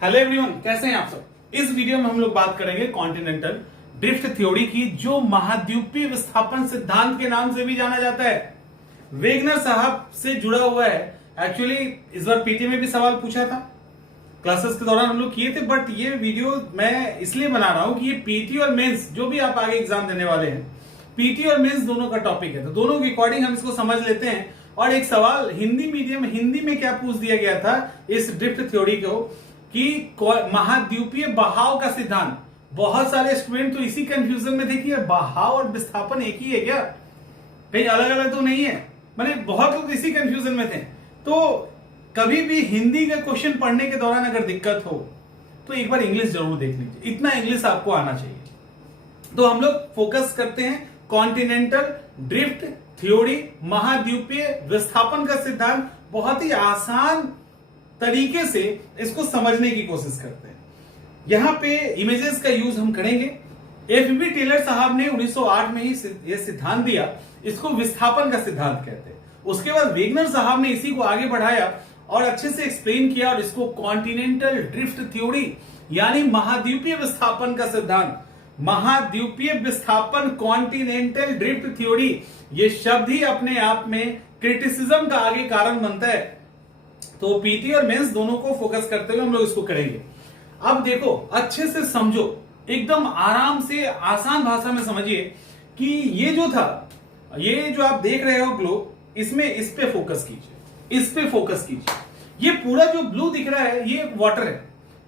Hello everyone, कैसे हैं आप सब। इस वीडियो में हम लोग बात करेंगे कॉन्टिनेंटल ड्रिफ्ट थ्योरी की, जो महाद्वीपीय विस्थापन सिद्धांत के नाम से भी जाना जाता है। वेगनर साहब से जुड़ा हुआ है। एक्चुअली इस बार पीटी में भी सवाल पूछा था, क्लासेस के दौरान हम लोग किए थे, बट ये वीडियो मैं इसलिए बना रहा हूं कि ये पीटी और मेंस जो भी आप आगे एग्जाम देने वाले हैं, पीटी और मेंस दोनों का टॉपिक है, तो दोनों के अकॉर्डिंग हम इसको समझ लेते हैं। और एक सवाल हिंदी में क्या पूछ दिया गया था इस ड्रिफ्ट थ्योरी को कि महाद्वीपीय बहाव का सिद्धांत। बहुत सारे स्टूडेंट तो इसी कंफ्यूजन में थे कि बहाव और विस्थापन एक ही है क्या, कहीं अलग अलग तो नहीं है। मैंने बहुत लोग इसी कंफ्यूजन में थे। तो कभी भी हिंदी का क्वेश्चन पढ़ने के दौरान अगर दिक्कत हो तो एक बार इंग्लिश जरूर देख लीजिए, इतना इंग्लिश आपको आना चाहिए। तो हम लोग फोकस करते हैं कॉन्टिनेंटल ड्रिफ्ट थ्योरी, महाद्वीपीय विस्थापन का सिद्धांत। बहुत ही आसान तरीके से इसको समझने की कोशिश करते हैं। यहां पे इमेजेस का यूज हम करेंगे। एफबी टेलर साहब ने 1908 में ही यह सिद्धांत दिया, इसको विस्थापन का सिद्धांत कहते हैं। उसके बाद वेगनर साहब ने इसी को आगे बढ़ाया और अच्छे से एक्सप्लेन किया और इसको कॉन्टिनेंटल ड्रिफ्ट थ्योरी यानी महाद्वीपीय विस्थापन का सिद्धांत, महाद्वीपीय विस्थापन, कॉन्टिनेंटल ड्रिफ्ट थ्योरी, ये शब्द ही अपने आप में क्रिटिसिज्म का आगे कारण बनता है। तो पीटी और मेंस दोनों को फोकस करते हुए हम लोग इसको करेंगे। अब देखो, अच्छे से समझो, एकदम आराम से आसान भाषा में समझिए कि ये जो था, ये जो आप देख रहे हो ग्लोब, इसमें इस पे फोकस कीजिए, इस पे फोकस कीजिए। ये पूरा जो ब्लू दिख रहा है ये वाटर है,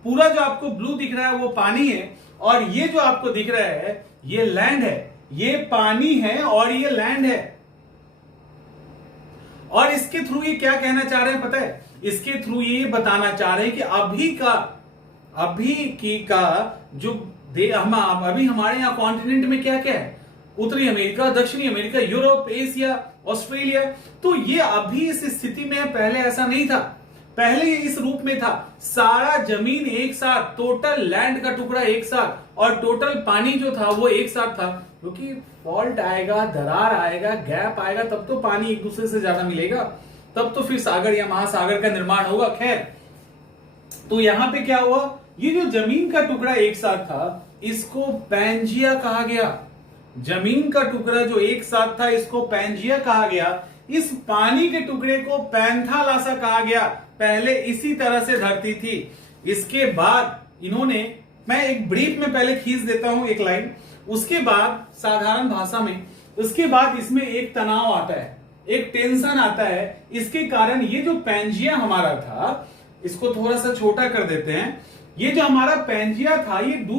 पूरा जो आपको ब्लू दिख रहा है वो पानी है, और ये जो आपको दिख रहा है ये लैंड है। ये पानी है और ये लैंड है। और इसके थ्रू ये क्या कहना चाह रहे हैं पता है? इसके थ्रू ये बताना चाह रहे हैं कि अभी हमारे यहां कॉन्टिनेंट में क्या क्या है, उत्तरी अमेरिका, दक्षिणी अमेरिका, यूरोप, एशिया, ऑस्ट्रेलिया। तो ये अभी इस स्थिति में है, पहले ऐसा नहीं था। पहले ये इस रूप में था, सारा जमीन एक साथ, टोटल लैंड का टुकड़ा एक साथ, और टोटल पानी जो था वो एक साथ था। क्योंकि फॉल्ट आएगा, दरार आएगा, गैप आएगा, तब तो पानी एक दूसरे से ज्यादा मिलेगा, तब तो फिर सागर या महासागर का निर्माण होगा। खैर, तो यहां पे क्या हुआ, ये जो जमीन का टुकड़ा एक साथ था इसको पैंजिया कहा गया। जमीन का टुकड़ा जो एक साथ था इसको पैंजिया कहा गया। इस पानी के टुकड़े को पैंथालासा कहा गया। पहले इसी तरह से धरती थी। इसके बाद इन्होंने, मैं एक ब्रीफ में पहले खींच देता हूं एक लाइन, उसके बाद साधारण भाषा में, उसके बाद इसमें एक तनाव आता है, एक टेंशन आता है। इसके कारण ये जो पैंजिया हमारा था, इसको थोड़ा सा छोटा कर देते हैं। ये जो हमारा पैंजिया था ये दो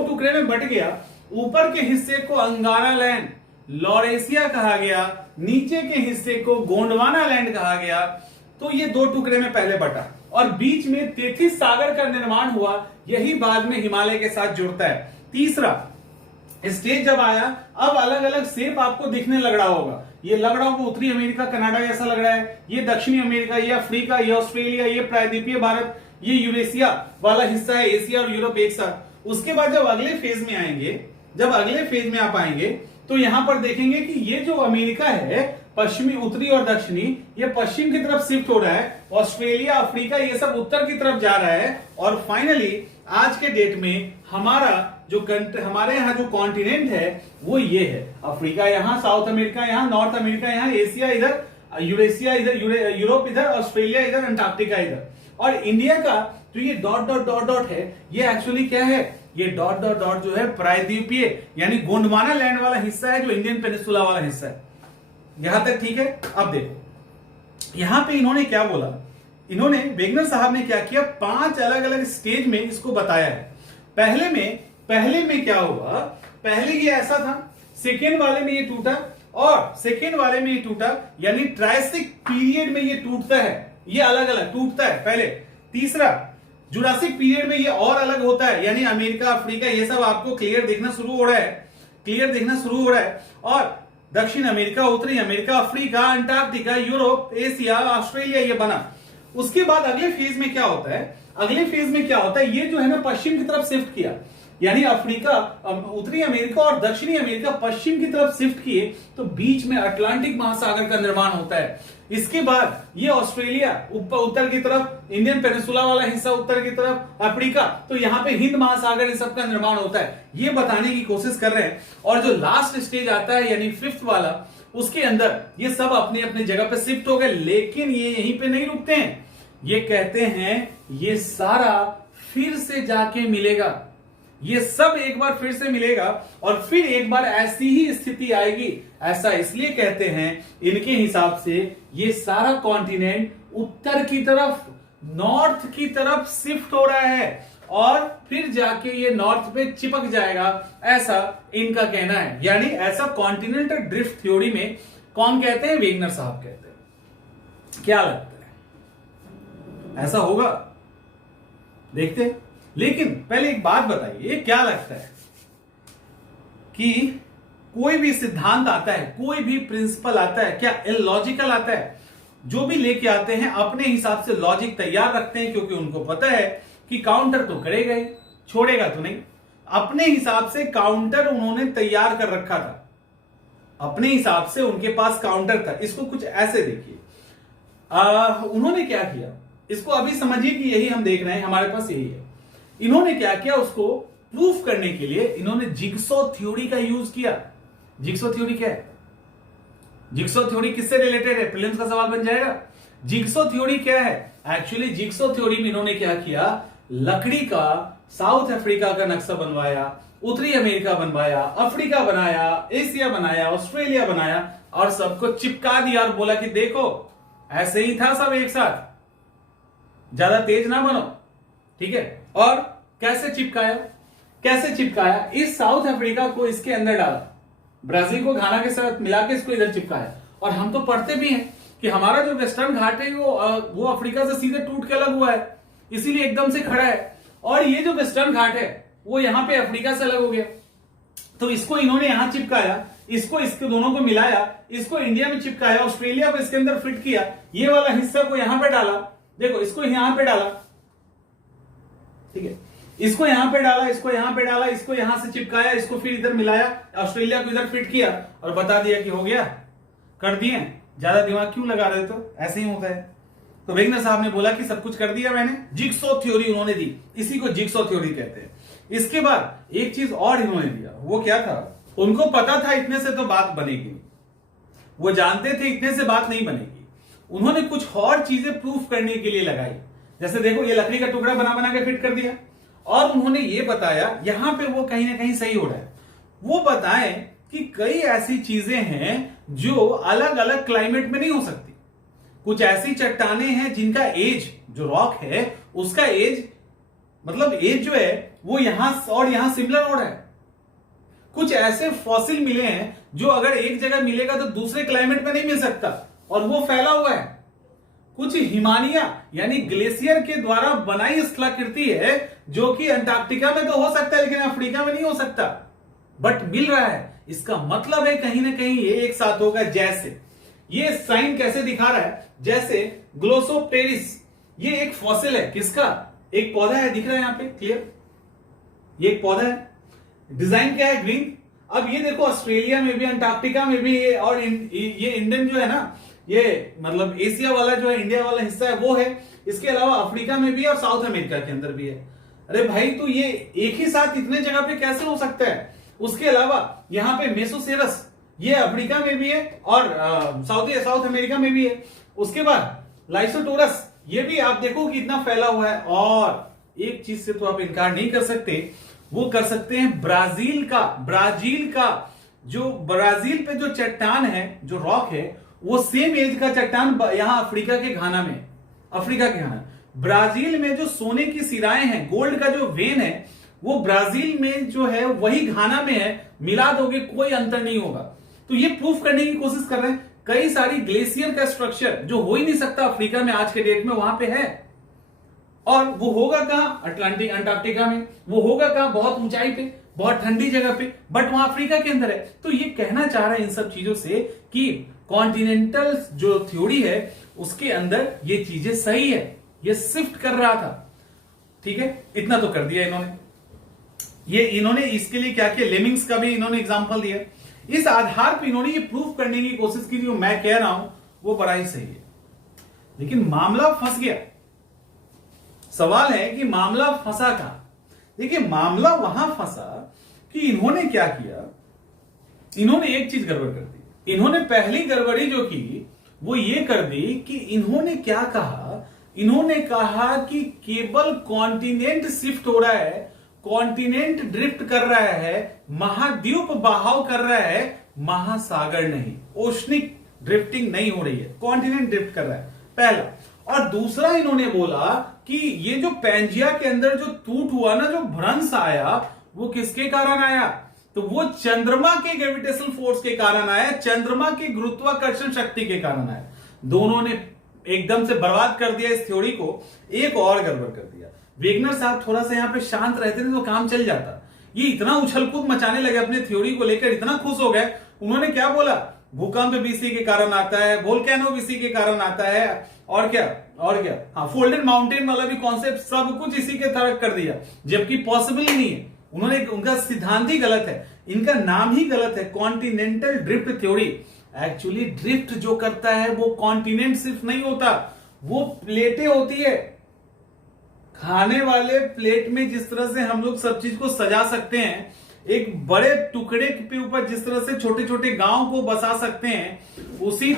टुकड़े में बट गया। ऊपर के हिस्से को अंगारा लैंड, लॉरेसिया कहा गया, नीचे के हिस्से को गोंडवाना लैंड कहा गया। तो ये दो टुकड़े में पहले बटा और बीच में तेथिस सागर का निर्माण हुआ। यही बाद में हिमालय के साथ जुड़ता है। तीसरा स्टेज जब आया, अब अलग अलग शेप आपको दिखने लग रहा होगा। ये लग रहा होगा उत्तरी अमेरिका, कनाडा जैसा लग रहा है, ये दक्षिणी अमेरिका, ये अफ्रीका, ये ऑस्ट्रेलिया, ये प्रायद्वीपीय भारत, ये यूरेशिया वाला हिस्सा है, एशिया और यूरोप एक साथ। उसके बाद जब अगले फेज में आएंगे, जब अगले फेज में आप आएंगे तो यहां पर देखेंगे कि ये जो अमेरिका है, पश्चिमी, उत्तरी और दक्षिणी, ये पश्चिम की तरफ शिफ्ट हो रहा है। ऑस्ट्रेलिया, अफ्रीका, ये सब उत्तर की तरफ जा रहा है। और फाइनली आज के डेट में हमारे यहाँ जो कॉन्टिनेंट है वो ये है। अफ्रीका यहाँ, साउथ अमेरिका यहाँ, नॉर्थ अमेरिका यहाँ, एशिया इधर, यूरेशिया इधर, यूरोप इधर, ऑस्ट्रेलिया इधर, अंटार्कटिका इधर। और इंडिया का जो ये डॉट डॉट डॉट डॉट है, ये एक्चुअली क्या है, ये डॉट डॉट डॉट जो है प्रायद्वीपीय यानी गोंडवाना लैंड वाला हिस्सा है, जो इंडियन पेनिसुला वाला हिस्सा है। यहां तक ठीक है। अब देखो यहां पे इन्होंने क्या बोला, इन्होंने, वेगनर साहब ने क्या किया, 5 अलग अलग स्टेज में इसको बताया है। पहले में क्या हुआ, पहले ये ऐसा था, सेकेंड वाले में ये टूटा, और सेकेंड वाले में ये टूटा, यानी ट्रायसिक पीरियड में ये टूटता है, ये अलग अलग टूटता है पहले। तीसरा, जुरासिक पीरियड में ये और अलग होता है, यानी अमेरिका, अफ्रीका, ये सब आपको क्लियर दिखना शुरू हो रहा है। और दक्षिण अमेरिका, उत्तरी America, Africa, Antarctica, Europe, Asia, Australia, ये बना। उसके बाद अगले फेज में क्या होता है, ये जो है ना पश्चिम की तरफ शिफ्ट किया। यानी अफ्रीका, उत्तरी अमेरिका और दक्षिणी अमेरिका पश्चिम की तरफ शिफ्ट किए तो बीच में अटलांटिक महासागर का निर्माण होता है। इसके बाद ये ऑस्ट्रेलिया उत्तर की तरफ, इंडियन पेनिसुला वाला हिस्सा उत्तर की तरफ, अफ्रीका, तो यहां पे हिंद महासागर इन सब का निर्माण होता है, ये बताने की कोशिश कर रहे हैं। और जो लास्ट स्टेज आता है यानी फिफ्थ वाला, उसके अंदर ये सब अपनी अपनी जगह पे शिफ्ट हो गए, लेकिन ये यहीं पे नहीं रुकते हैं। ये कहते हैं ये सारा फिर से जाके मिलेगा, ये सब एक बार फिर से मिलेगा और फिर एक बार ऐसी ही स्थिति आएगी। ऐसा इसलिए कहते हैं, इनके हिसाब से ये सारा कॉन्टिनेंट उत्तर की तरफ, नॉर्थ की तरफ शिफ्ट हो रहा है और फिर जाके ये नॉर्थ पे चिपक जाएगा, ऐसा इनका कहना है। यानी ऐसा कॉन्टिनेंटल ड्रिफ्ट थ्योरी में कौन कहते हैं? वेगनर साहब कहते हैं। क्या लगता है ऐसा होगा? देखते हैं। लेकिन पहले एक बात बताइए, क्या लगता है कि कोई भी सिद्धांत आता है, कोई भी प्रिंसिपल आता है, क्या इलॉजिकल आता है? जो भी लेके आते हैं अपने हिसाब से लॉजिक तैयार रखते हैं, क्योंकि उनको पता है कि काउंटर तो करेगा ही, छोड़ेगा तो नहीं। अपने हिसाब से काउंटर उन्होंने तैयार कर रखा था, अपने हिसाब से उनके पास काउंटर था। इसको कुछ ऐसे देखिए, उन्होंने क्या किया, इसको अभी समझिए कि यही हम देख रहे हैं, हमारे पास यही है। इन्होंने क्या किया, उसको प्रूफ करने के लिए इन्होंने जिगसॉ थ्योरी का यूज किया। जिगसॉ थ्योरी क्या है? जिगसॉ थ्योरी किससे रिलेटेड है? प्रीलिम्स का सवाल बन जाएगा। जिगसॉ थ्योरी क्या है? एक्चुअली जिगसॉ थ्योरी में इन्होंने क्या किया, लकड़ी का साउथ अफ्रीका का नक्शा बनवाया, उत्तरी अमेरिका बनवाया, अफ्रीका बनाया, एशिया बनाया, ऑस्ट्रेलिया बनाया और सबको चिपका दिया और बोला कि देखो ऐसे ही था सब एक साथ, ज्यादा तेज ना बनो, ठीक है। और कैसे चिपकाया? कैसे चिपकाया? इस साउथ अफ्रीका को इसके अंदर डाला, ब्राजील को घाना के साथ मिला के इसको इधर चिपकाया। और हम तो पढ़ते भी हैं कि हमारा जो वेस्टर्न घाट है वो अफ्रीका से सीधे टूट के अलग हुआ है, इसीलिए एकदम से खड़ा है। और ये जो वेस्टर्न घाट है वो यहां पे अफ्रीका से अलग हो गया, तो इसको इन्होंने यहां चिपकाया, इसको इसके दोनों को मिलाया, इसको इंडिया में चिपकाया, ऑस्ट्रेलिया को इसके अंदर फिट किया, ये वाला हिस्सा को यहां पे डाला, देखो इसको यहां पे डाला, ठीक है, इसको यहां पे डाला, इसको यहां पे डाला, इसको यहां से चिपकाया, इसको फिर इधर मिलाया, ऑस्ट्रेलिया को इधर फिट किया और बता दिया कि हो गया, कर दिए। ज्यादा दिमाग क्यों लगा रहे? तो ऐसे ही होता है। तो वेगनर साहब ने बोला कि सब कुछ कर दिया मैंने, जिगसॉ थ्योरी उन्होंने दी, इसी को जिगसॉ थ्योरी कहते हैं। इसके बाद एक चीज और इन्होंने दिया, वो क्या था? उनको पता था इतने से तो बात बनेगी, वो जानते थे इतने से बात नहीं बनेगी। उन्होंने कुछ और चीजें प्रूफ करने के लिए लगाई, जैसे देखो ये लकड़ी का टुकड़ा बना बना के फिट कर दिया, और उन्होंने ये बताया यहां पे वो कहीं ना कहीं सही हो रहा है। वो बताएं कि कई ऐसी चीजें हैं जो अलग अलग क्लाइमेट में नहीं हो सकती। कुछ ऐसी चट्टाने हैं जिनका एज, जो रॉक है उसका एज, मतलब एज जो है वो यहां और यहां सिमिलर हो रहा है। कुछ ऐसे फॉसिल मिले हैं जो अगर एक जगह मिलेगा तो दूसरे क्लाइमेट में नहीं मिल सकता, और वो फैला हुआ है। कुछ हिमालय यानी ग्लेशियर के द्वारा बनाई स्थलाकृति है जो कि अंटार्कटिका में तो हो सकता है लेकिन अफ्रीका में नहीं हो सकता, बट मिल रहा है। इसका मतलब है कहीं ना कहीं ये एक साथ होगा। जैसे ये साइन कैसे दिखा रहा है, जैसे ग्लोसोप्टेरिस, ये एक फॉसिल है, किसका? एक पौधा है, दिख रहा है यहां पे क्लियर, ये एक पौधा है, डिजाइन क्या है? ग्रीन। अब ये देखो ऑस्ट्रेलिया में भी, अंटार्कटिका में भी, और ये इंडियन जो है ना, ये मतलब एशिया वाला जो है, इंडिया वाला हिस्सा है वो है। इसके अलावा अफ्रीका में भी और साउथ अमेरिका के अंदर भी है। अरे भाई, तो ये एक ही साथ इतने जगह पे कैसे हो सकता है? उसके अलावा यहाँ पे मेसोसेरस, ये अफ्रीका में भी है और साउथ अमेरिका में भी है। उसके बाद लाइसोटोरस, ये भी आप देखो कि इतना फैला हुआ है। और एक चीज से तो आप इनकार नहीं कर सकते, वो कर सकते हैं ब्राजील का जो ब्राजील पे जो चट्टान है, जो रॉक है, वो सेम एज का चट्टान यहां अफ्रीका के घाना में, ब्राजील में जो सोने की सिराएं हैं, गोल्ड का जो वेन है, वो ब्राजील में जो है वही घाना में है। मिला दोगे कोई अंतर नहीं होगा। तो ये प्रूफ करने की कोशिश कर रहे हैं। कई सारी ग्लेशियर का स्ट्रक्चर जो हो ही नहीं सकता अफ्रीका में आज के डेट में, वहां पे है। और वो होगा कहां? अंटार्कटिका में। वो होगा कहां? बहुत ऊंचाई पे, बहुत ठंडी जगह पे, बट वहां अफ्रीका के अंदर है। तो ये कहना चाह रहे हैं इन सब चीजों से कि कॉन्टिनेंटल जो थ्योरी है उसके अंदर ये चीजें सही है, ये शिफ्ट कर रहा था। ठीक है, इतना तो कर दिया इन्होंने। ये इन्होंने इसके लिए क्या किया, लेमिंग्स का भी इन्होंने एग्जांपल दिया। इस आधार पर इन्होंने ये प्रूव करने की कोशिश की जो मैं कह रहा हूं वो बड़ा ही सही है, लेकिन मामला फंस गया। सवाल है कि मामला फंसा कहां? देखिए, मामला वहां फंसा कि इन्होंने क्या किया, इन्होंने एक चीज गड़बड़ कर दी। इन्होंने पहली गड़बड़ी जो की वो ये कर दी कि इन्होंने क्या कहा, इन्होंने कहा कि केवल कॉन्टिनेंट शिफ्ट हो रहा है, कॉन्टिनेंट ड्रिफ्ट कर रहा है, महाद्वीप बहाव कर रहा है, महासागर नहीं, ओशनिक ड्रिफ्टिंग नहीं हो रही है, कॉन्टिनेंट ड्रिफ्ट कर रहा है, पहला। और दूसरा इन्होंने बोला कि ये जो पैंजिया के अंदर जो टूट हुआ ना, जो भ्रंश आया, वो किसके कारण आया? तो वो चंद्रमा के ग्रेविटेशनल फोर्स के कारण आया, चंद्रमा की गुरुत्वाकर्षण शक्ति के कारण आया। दोनों ने एकदम से बर्बाद कर दिया इस थ्योरी को, एक और गड़बड़ कर दिया। वेगनर साहब थोड़ा सा यहां पे शांत रहते थे तो काम चल जाता। ये इतना उछल कूद मचाने लगे अपने थ्योरी को लेकर, इतना खुश हो गए। उन्होंने क्या बोला, भूकंप भी इसी के कारण आता है, वोल्केनो भी इसी के कारण आता है, और क्या और क्या, हाँ, फोल्डेड माउंटेन वाला भी कॉन्सेप्ट, सब कुछ इसी के तरह कर दिया, जबकि पॉसिबल ही नहीं है। उन्होंने, उनका सिद्धांत ही गलत है, इनका नाम ही गलत है, continental drift theory. Actually drift जो करता है वो कॉन्टिनेंट सिर्फ नहीं होता, वो प्लेटें होती है। खाने वाले प्लेट में जिस तरह से हम लोग सब चीज को सजा सकते हैं, एक बड़े टुकड़े के ऊपर जिस तरह से छोटे छोटे गांव को बसा सकते हैं, उसी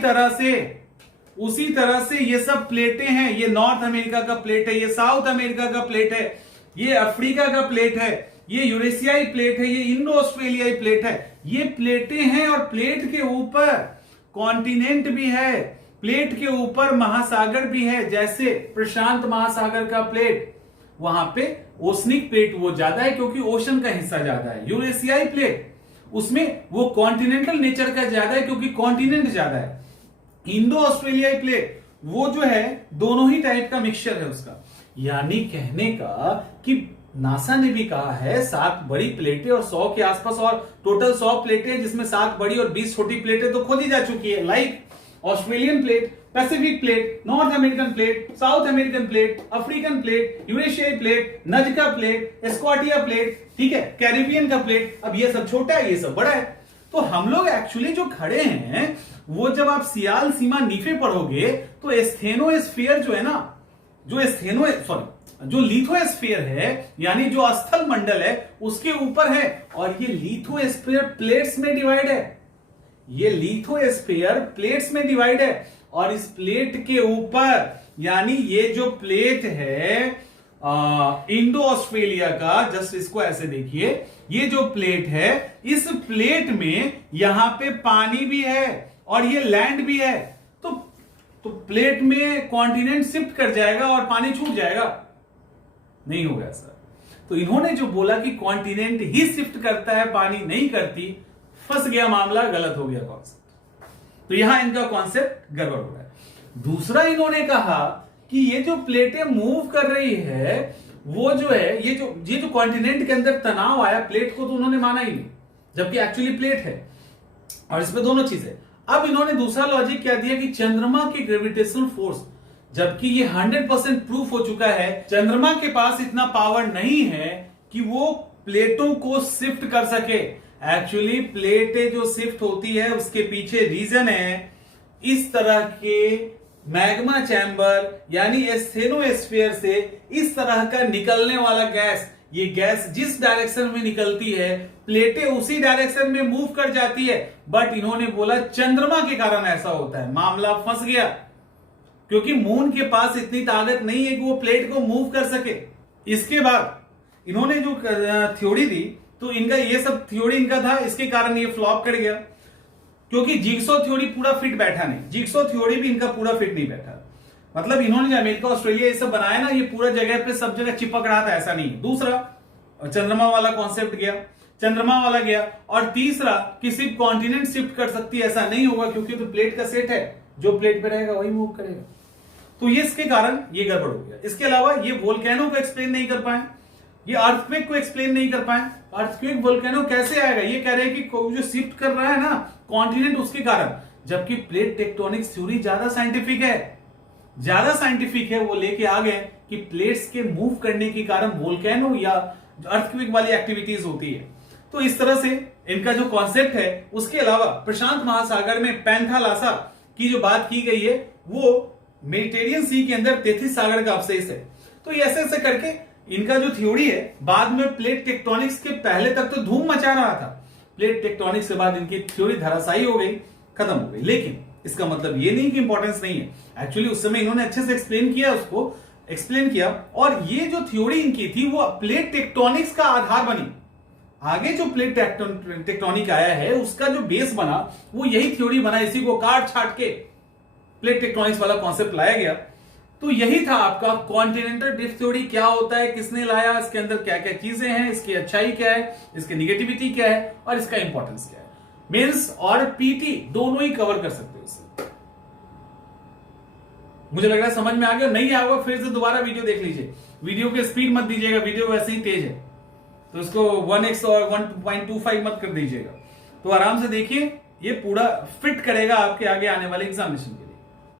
तरह से ये सब प्लेटें हैं। ये नॉर्थ अमेरिका का प्लेट है, ये साउथ अमेरिका का प्लेट है, ये अफ्रीका का प्लेट है, ये यूरेशियाई प्लेट है, ये इंडो ऑस्ट्रेलियाई प्लेट है। ये प्लेटें हैं और प्लेट के ऊपर कॉन्टिनेंट भी है, प्लेट के ऊपर महासागर भी है। जैसे प्रशांत महासागर का प्लेट, वहां पे ओशनिक प्लेट वो ज्यादा है क्योंकि ओशन का हिस्सा ज्यादा है। यूरेशियाई प्लेट, उसमें वो कॉन्टिनेंटल नेचर का ज्यादा है क्योंकि कॉन्टिनेंट ज्यादा है। इंडो ऑस्ट्रेलियाई प्लेट वो जो है दोनों ही टाइप का मिक्सचर है उसका। यानी कहने का कि नासा ने भी कहा है 7 बड़ी प्लेटें और 100 के आसपास, और टोटल 100 प्लेटें जिसमें 7 बड़ी और 20 छोटी प्लेटें तो खोदी जा चुकी है। Like Australian plate, Pacific plate, North American plate, South American plate, African plate, यूरेशियाई plate, Nazca plate, Scotia plate, ठीक है, कैरिबियन का प्लेट। अब ये सब छोटा है, ये सब बड़ा है। तो हम लोग एक्चुअली जो खड़े हैं, वो जब आप सियाल सीमा नीफे पढ़ोगे तो स्थेनोस्फीयर जो है ना, जो लिथोस्फीयर है, यानी जो स्थल मंडल है, उसके ऊपर है। और ये लिथोस्फीयर प्लेट्स में डिवाइड है, ये लिथोस्फीयर प्लेट्स में डिवाइड है। और इस प्लेट के ऊपर, यानी ये जो प्लेट है इंडो ऑस्ट्रेलिया का, जस्ट इसको ऐसे देखिए, ये जो प्लेट है, इस प्लेट में यहां पे पानी भी है और ये लैंड भी है। तो प्लेट में कॉन्टिनेंट शिफ्ट कर जाएगा और पानी छूट जाएगा? नहीं होगा ऐसा। तो इन्होंने जो बोला कि कॉन्टिनेंट ही शिफ्ट करता है, पानी नहीं करती, फंस गया मामला, गलत हो गया कॉन्सेप्ट। तो यहां इनका कॉन्सेप्ट गड़बड़ हो रहा है। दूसरा इन्होंने कहा कि ये जो प्लेटें मूव कर रही है, वो जो है, ये जो कॉन्टिनेंट के अंदर तनाव आया, प्लेट को तो उन्होंने माना ही नहीं, जबकि एक्चुअली प्लेट है और इसमें दोनों चीजें। अब इन्होंने दूसरा लॉजिक क्या दिया कि चंद्रमा की ग्रेविटेशनल फोर्स, जबकि ये 100% प्रूफ हो चुका है, चंद्रमा के पास इतना पावर नहीं है कि वो प्लेटों को शिफ्ट कर सके। एक्चुअली प्लेटें जो शिफ्ट होती है उसके पीछे रीजन है इस तरह के मैग्मा चैम्बर, यानी स्थेनोस्फीयर से इस तरह का निकलने वाला गैस। ये गैस जिस डायरेक्शन में निकलती है, प्लेटें उसी डायरेक्शन में मूव कर जाती है। बट इन्होंने बोला चंद्रमा के कारण ऐसा होता है। मामला फंस गया, क्योंकि मून के पास इतनी ताकत नहीं है कि वो प्लेट को मूव कर सके। इसके बाद इन्होंने जो थ्योरी दी, तो इनका ये सब थ्योरी इनका था, इसके कारण ये फ्लॉप कर गया, क्योंकि जिग्सो थ्योरी पूरा फिट बैठा नहीं। जिग्सो थ्योरी भी इनका पूरा फिट नहीं बैठा। मतलब इन्होंने जो अमेरिका ऑस्ट्रेलिया ये सब बनाया ना, ये पूरा जगह पे सब जगह चिपक रहा था, ऐसा नहीं। दूसरा, चंद्रमा वाला कॉन्सेप्ट गया, चंद्रमा वाला गया। और तीसरा, किसी कॉन्टिनेंट शिफ्ट कर सकती है, ऐसा नहीं होगा, क्योंकि तो प्लेट का सेट है, जो प्लेट पे रहेगा वही मूव करेगा। तो ये इसके कारण ये गड़बड़ हो गया। इसके अलावा ये वोल्केनो को एक्सप्लेन नहीं कर पाए, ये अर्थक्वेक को एक्सप्लेन नहीं कर पाए। अर्थक्वेक वोल्केनो कैसे आएगा? ये कह रहे हैं कि जो शिफ्ट कर रहा है ना कॉन्टिनेंट, उसके कारण, जबकि प्लेट टेक्टोनिक्स थ्योरी ज्यादा साइंटिफिक है। वो लेके आ गए कि प्लेट्स के मूव करने के कारण वोल्केनो या जो अर्थक्वेक वाली एक्टिविटीज होती है। तो इस तरह से इनका जो कॉन्सेप्ट है, उसके अलावा प्रशांत महासागर में पैंथालासा की जो बात की गई है वो मेडिटेरियन सी के अंदर तेथिस सागर का अवशेष है। तो ये ऐसे ऐसे करके इनका जो थ्योरी है, बाद में प्लेट टेक्टोनिक्स के पहले तक तो धूम मचा रहा था, प्लेट टेक्टोनिक्स के बाद इनकी थ्योरी धराशायी हो गई, खत्म हो गई। लेकिन इसका मतलब ये नहीं कि इंपॉर्टेंस नहीं है, एक्चुअली उस समय इन्होंने अच्छे से एक्सप्लेन किया और ये जो थ्योरी इनकी थी वो प्लेट टेक्टोनिक्स का आधार बनी। आगे जो प्लेट टेक्टोनिक आया है उसका जो बेस बना वो यही थ्योरी बना, इसी को काट छाट के प्लेट टेक्टोनिक्स वाला कॉन्सेप्ट लाया गया। तो यही था आपका कॉन्टिनेंटल ड्रिफ्ट थ्योरी क्या होता है, किसने लाया, इसके अंदर क्या क्या चीजें हैं, इसकी अच्छाई क्या है, इसकी निगेटिविटी क्या है और इसका इंपॉर्टेंस क्या है। मेंस और पीटी दोनों ही कवर कर सकते हो इसे। मुझे लग रहा है समझ में आ गया, नहीं आया होगा फिर से दोबारा वीडियो देख लीजिए। वीडियो की स्पीड मत दीजिएगा, वीडियो वैसे ही तेज है तो इसको 1x और 1.25 मत कर दीजिएगा। तो आराम से देखिए, ये पूरा फिट करेगा आपके आगे आने वाले एग्जामिनेशन के।